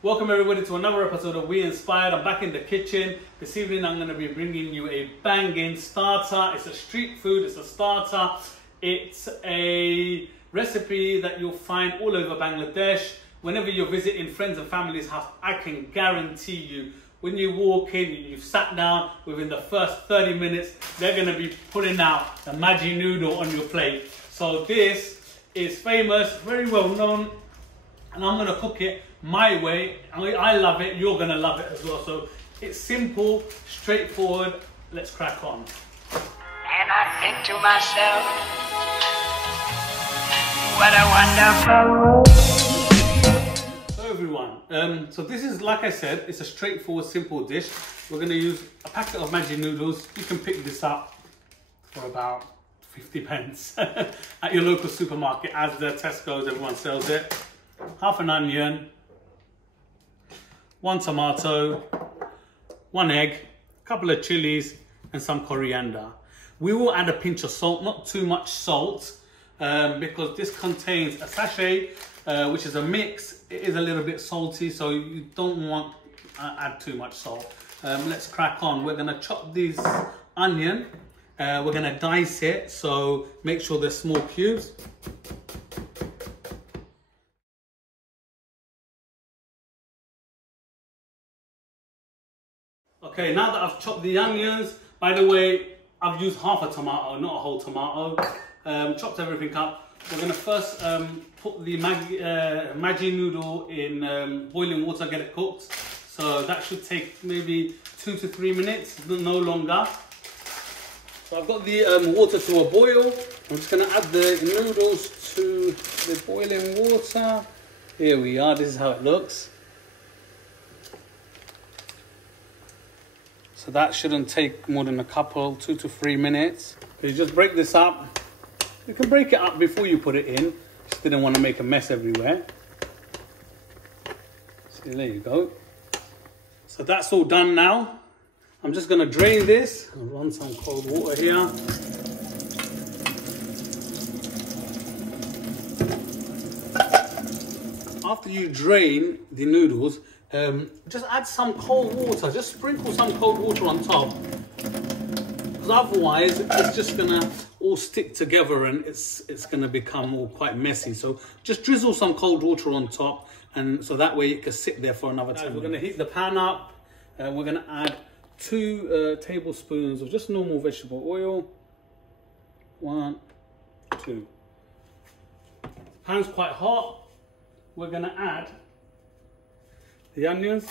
Welcome everybody to another episode of We Inspired. I'm back in the kitchen. This evening I'm going to be bringing you a banging starter. It's a street food, it's a starter. It's a recipe that you'll find all over Bangladesh. Whenever you're visiting friends and family's house, I can guarantee you, when you walk in, you've sat down, within the first 30 minutes, they're going to be putting out the Maggi noodle on your plate. So this is famous, very well known, and I'm going to cook it my way. I love it, you're going to love it as well. So it's simple, straightforward. Let's crack on. And I think to myself, what a wonderful world. So everyone, so this is, like I said, it's a straightforward, simple dish. We're going to use a packet of Maggi noodles. You can pick this up for about 50 pence at your local supermarket, as the Tesco's, everyone sells it. Half an onion, 1 tomato, 1 egg, a couple of chilies, and some coriander. We will add a pinch of salt, not too much salt, because this contains a sachet, which is a mix. It is a little bit salty, so you don't want to add too much salt. Let's crack on. We're going to chop this onion. We're going to dice it, so make sure they're small cubes. Okay, now that I've chopped the onions, by the way, I've used half a tomato, not a whole tomato. Chopped everything up. We're going to first put the Maggi noodle in boiling water, get it cooked. So that should take maybe 2 to 3 minutes, no longer. So I've got the water to a boil. I'm just going to add the noodles to the boiling water. Here we are, this is how it looks. So that shouldn't take more than 2 to 3 minutes. You just break this up. You can break it up before you put it in. Just didn't want to make a mess everywhere. So there you go. So that's all done now. I'm just going to drain this. I'll run some cold water here. After you drain the noodles, just add some cold water. Just sprinkle some cold water on top. Because otherwise, it's just going to all stick together and it's going to become all quite messy. So just drizzle some cold water on top, and so that way it can sit there for another 10 minutes. We're going to heat the pan up. We're going to add 2 tablespoons of just normal vegetable oil. 1, 2. Pan's quite hot. We're going to add the onions.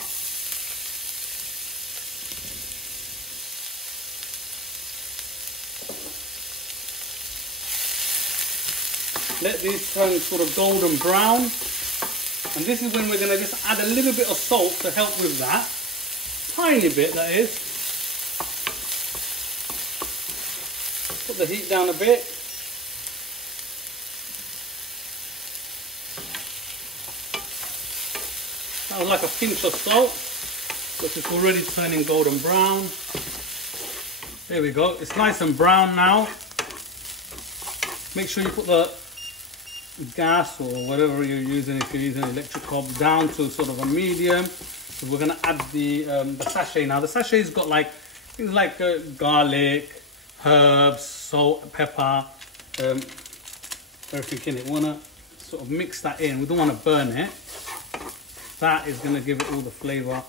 Let these turn sort of golden brown. And this is when we're going to just add a little bit of salt to help with that. Tiny bit, that is. Put the heat down a bit. That was like a pinch of salt, but it's already turning golden brown. There we go. It's nice and brown now. Make sure you put the gas or whatever you're using, if you're using electric hob, down to sort of a medium. So we're going to add the sachet now. The sachet's got like things like garlic, herbs, salt, pepper, everything in it. We want to sort of mix that in. We don't want to burn it. That is going to give it all the flavour.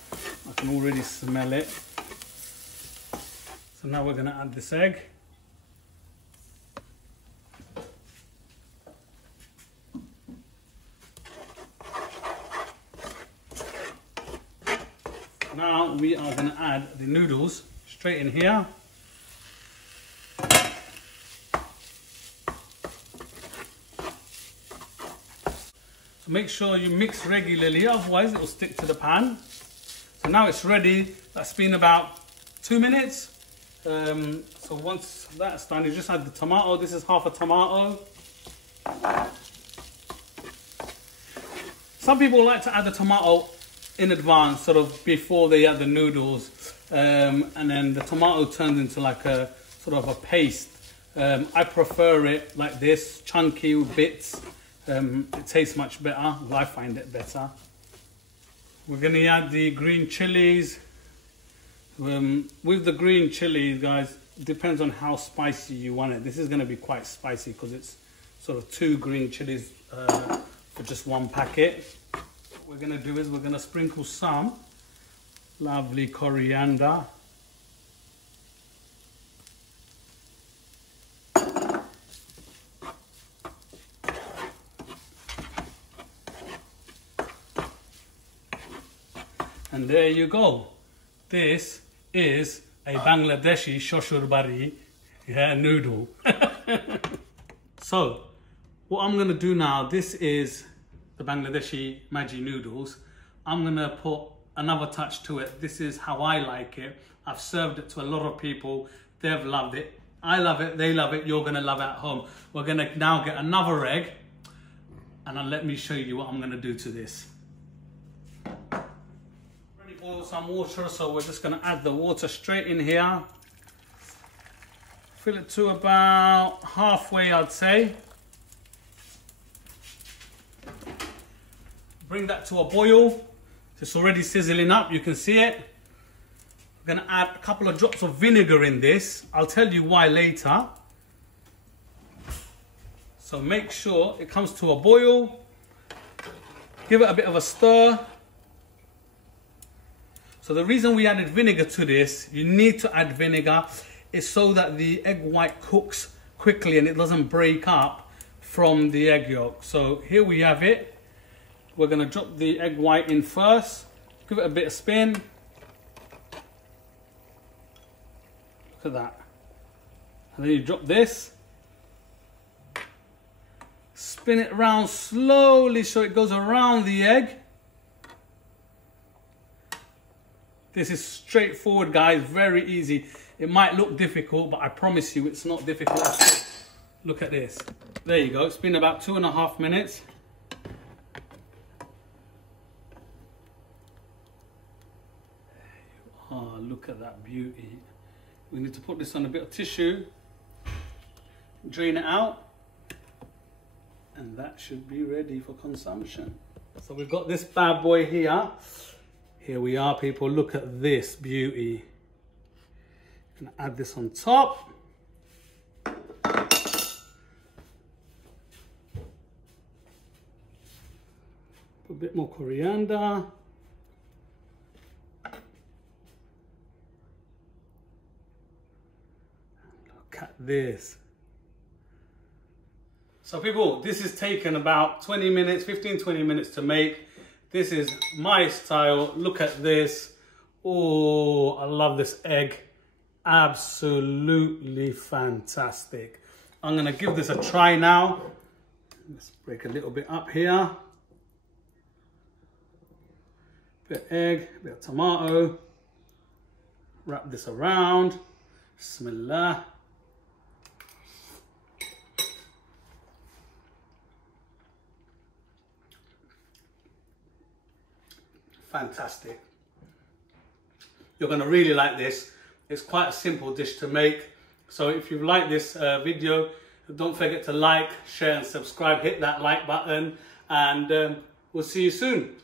I can already smell it. So now we're going to add this egg. Now we are going to add the noodles straight in here. Make sure you mix regularly, otherwise it will stick to the pan. So now it's ready. That's been about 2 minutes. So once that's done, you just add the tomato. This is half a tomato. Some people like to add the tomato in advance, sort of before they add the noodles, and then the tomato turns into like a sort of a paste. I prefer it like this, chunky bits. It tastes much better. I find it better. We're going to add the green chilies. With the green chilies, guys, it depends on how spicy you want it. This is going to be quite spicy because it's sort of 2 green chilies for just 1 packet. What we're going to do is we're going to sprinkle some lovely coriander. And there you go. This is a Bangladeshi shoshur noodle. So, what I'm going to do now, this is the Bangladeshi Maggi noodles. I'm going to put another touch to it. This is how I like it. I've served it to a lot of people. They've loved it. I love it. They love it. You're going to love it at home. We're going to now get another egg. And then let me show you what I'm going to do to this. Boil some water, so we're just going to add the water straight in here. Fill it to about halfway, I'd say. Bring that to a boil. It's already sizzling up, you can see it. We're going to add a couple of drops of vinegar in this. I'll tell you why later. So make sure it comes to a boil. Give it a bit of a stir. So the reason we added vinegar to this, you need to add vinegar, is so that the egg white cooks quickly and it doesn't break up from the egg yolk. So here we have it. We're going to drop the egg white in first. Give it a bit of spin. Look at that. And then you drop this. Spin it around slowly so it goes around the egg. This is straightforward, guys, very easy. It might look difficult, but I promise you it's not difficult at all. Look at this. There you go. It's been about 2.5 minutes. Oh, look at that beauty. We need to put this on a bit of tissue, drain it out, and that should be ready for consumption. So we've got this bad boy here. Here we are, people. Look at this beauty. I'm gonna add this on top. Put a bit more coriander. Look at this. So people, this has taken about 20 minutes, 15-20 minutes to make. This is my style. Look at this. Oh, I love this egg. Absolutely fantastic. I'm gonna give this a try now. Let's break a little bit up here. Bit of egg, bit of tomato. Wrap this around. Bismillah. Fantastic. You're going to really like this. It's quite a simple dish to make. So if you like this video, don't forget to like, share and subscribe. Hit that like button and we'll see you soon.